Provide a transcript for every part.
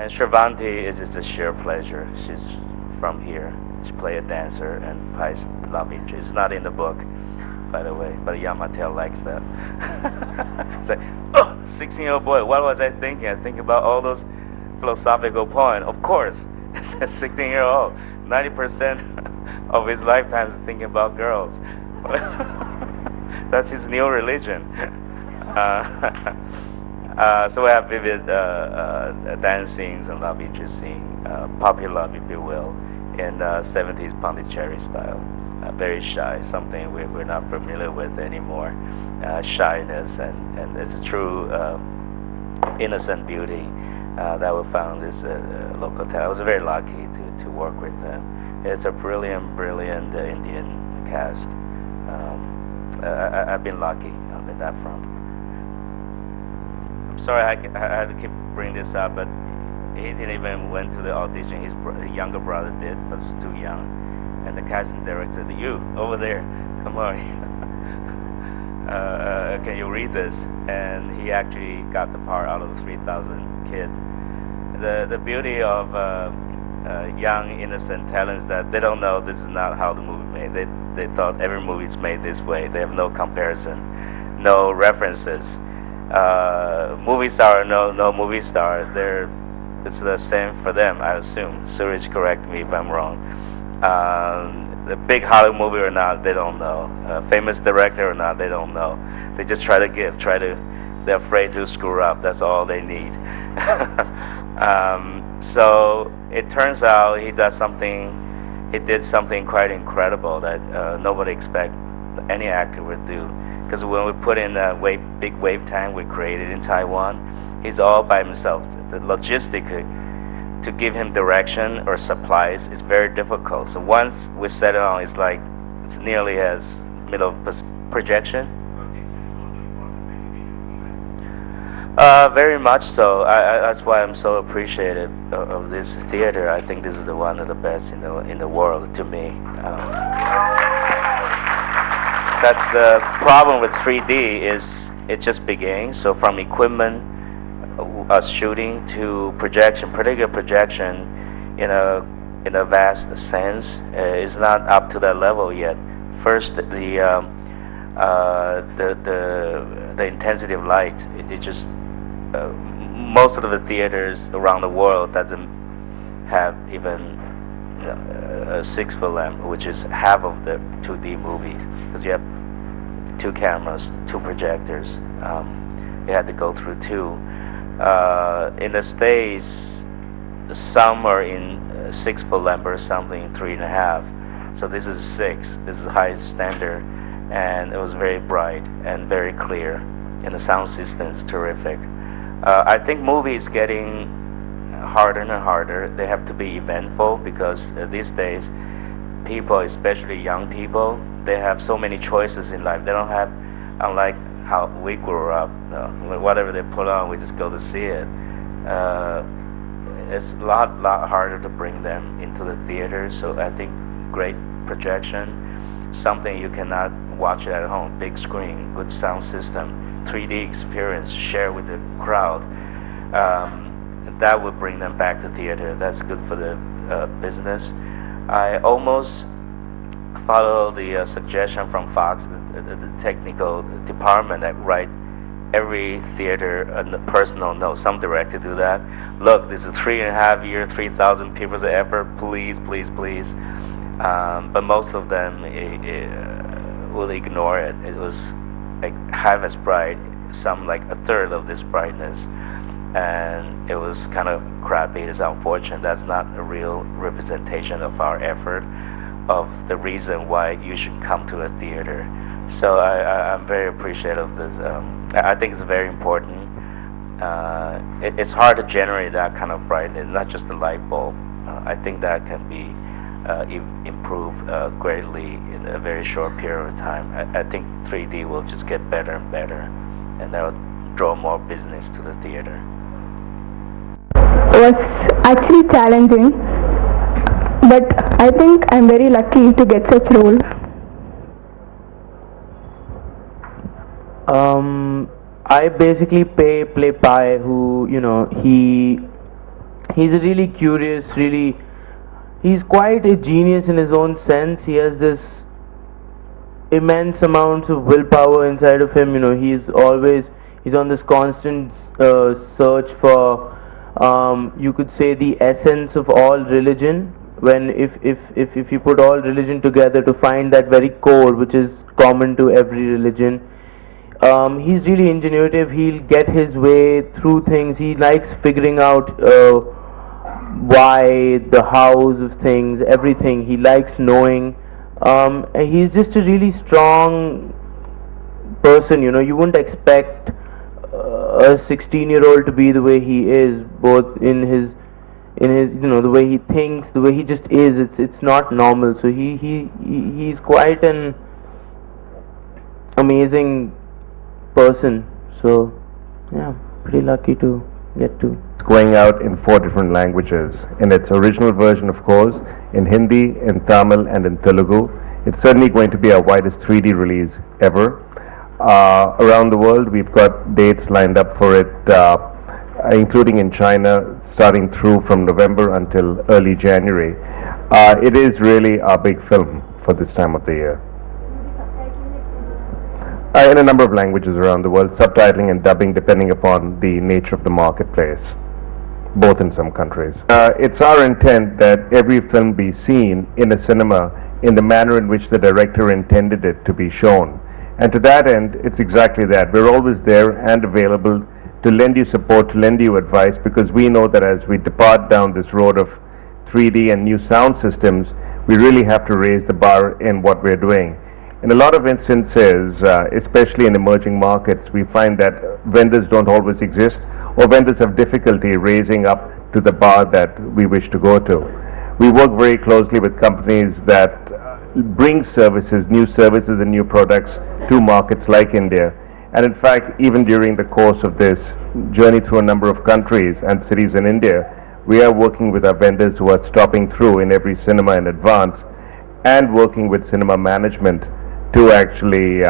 And Shrivanti is a sheer pleasure. She's from here. She plays a dancer and plays love interest. It's not in the book, by the way, but Yamatel likes that. It's like, oh, 16-year-old boy, what was I thinking? I think about all those philosophical points. Of course, it's a 16-year-old. 90% of his lifetime is thinking about girls. That's his new religion. Uh, so we have vivid dancing and love interest scene, puppy love, if you will, in 70s Pondicherry style. Very shy, something we're not familiar with anymore. Shyness and it's a true innocent beauty that we found this local town. I was very lucky to work with them. It's a brilliant, brilliant Indian cast. I've been lucky on that front. I'm sorry I had to keep bringing this up, but he didn't even went to the audition. His younger brother did, but was too young. And the casting director said, "You over there, come on, can you read this?" And he actually got the part out of the 3,000 kids. The beauty of young innocent talents that they don't know this is not how the movie made. They thought every movie is made this way. They have no comparison, no references. Movie star or no movie star, it's the same for them, I assume. Suraj, correct me if I'm wrong. The big Hollywood movie or not, they don't know. Famous director or not, they don't know. They just try to give, they're afraid to screw up. That's all they need. So it turns out he did something quite incredible that nobody expect any actor would do. Because when we put in a big wave tank we created in Taiwan, he's all by himself. The logistic to give him direction or supplies is very difficult. So once we set it on, it's nearly as middle projection. Very much so. That's why I'm so appreciative of this theater. I think this is one of the best in the world to me. That's the problem with 3D is it just began. So from equipment, us shooting to projection, particular projection, in a vast sense, is not up to that level yet. First, the intensity of light. It just most of the theaters around the world doesn't have even a 6-foot lamp, which is half of the 2D movies, because you have 2 cameras, 2 projectors. You had to go through 2. In the States, some are in 6-foot lamp or something, 3.5. So this is 6. This is the highest standard, and it was very bright and very clear, and the sound system is terrific. I think movies getting harder and harder. They have to be eventful because these days, people, especially young people, they have so many choices in life. They don't have, unlike how we grew up, whatever they put on, we just go to see it. It's a lot harder to bring them into the theater. So I think great projection, something you cannot watch it at home, big screen, good sound system, 3D experience, share with the crowd. That would bring them back to theater. That's good for the business. I almost follow the suggestion from Fox, the technical department, that write every theater a personal note. Some director do that. Look, this is 3.5 year, 3,000 people's effort. Please, please, please. But most of them will ignore it. It was like half as bright, some like a third of this brightness, and it was kind of crappy. It's unfortunate. That's not a real representation of our effort, of the reason why you should come to a theater. So I'm very appreciative of this. I think it's very important. It's hard to generate that kind of brightness, not just the light bulb. I think that can be improved greatly in a very short period of time. I think 3D will just get better and better, and that will draw more business to the theater. Was actually challenging, but I think I'm very lucky to get such role. I basically play Pai, who he He's a really curious, he's quite a genius in his own sense. He has this immense amounts of willpower inside of him. He's on this constant search for, you could say, the essence of all religion. When if you put all religion together to find that very core which is common to every religion, he's really ingenuitive. He'll get his way through things. He likes figuring out why, the hows of things, everything. He likes knowing. And he's just a really strong person. You wouldn't expect a 16-year-old to be the way he is, both in his the way he thinks, the way he just is. It's not normal. So he's quite an amazing person. So yeah, pretty lucky to get to. It's going out in 4 different languages. In its original version, of course, in Hindi, in Tamil, and in Telugu. It's certainly going to be our widest 3D release ever. Around the world, we've got dates lined up for it, including in China, starting through from November until early January. It is really our big film for this time of the year. In a number of languages around the world, subtitling and dubbing depending upon the nature of the marketplace, both in some countries. It's our intent that every film be seen in a cinema in the manner in which the director intended it to be shown. And to that end, it's exactly that. We're always there and available to lend you support, to lend you advice, because we know that as we depart down this road of 3D and new sound systems, we really have to raise the bar in what we're doing. In a lot of instances, especially in emerging markets, we find that vendors don't always exist, or vendors have difficulty raising up to the bar that we wish to go to. We work very closely with companies that bring services, new services and new products to markets like India. And in fact, even during the course of this journey through a number of countries and cities in India, we are working with our vendors who are stopping through in every cinema in advance and working with cinema management to actually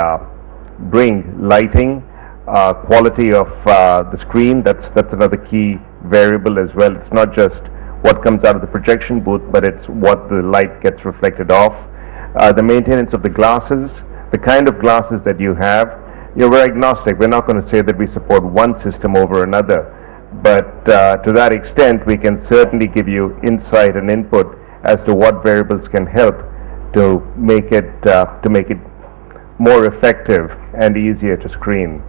bring lighting, quality of the screen. That's another key variable as well. It's not just what comes out of the projection booth, but it's what the light gets reflected off. The maintenance of the glasses, the kind of glasses that you have. We're agnostic. We're not going to say that we support one system over another, but to that extent, we can certainly give you insight and input as to what variables can help to make it more effective and easier to screen.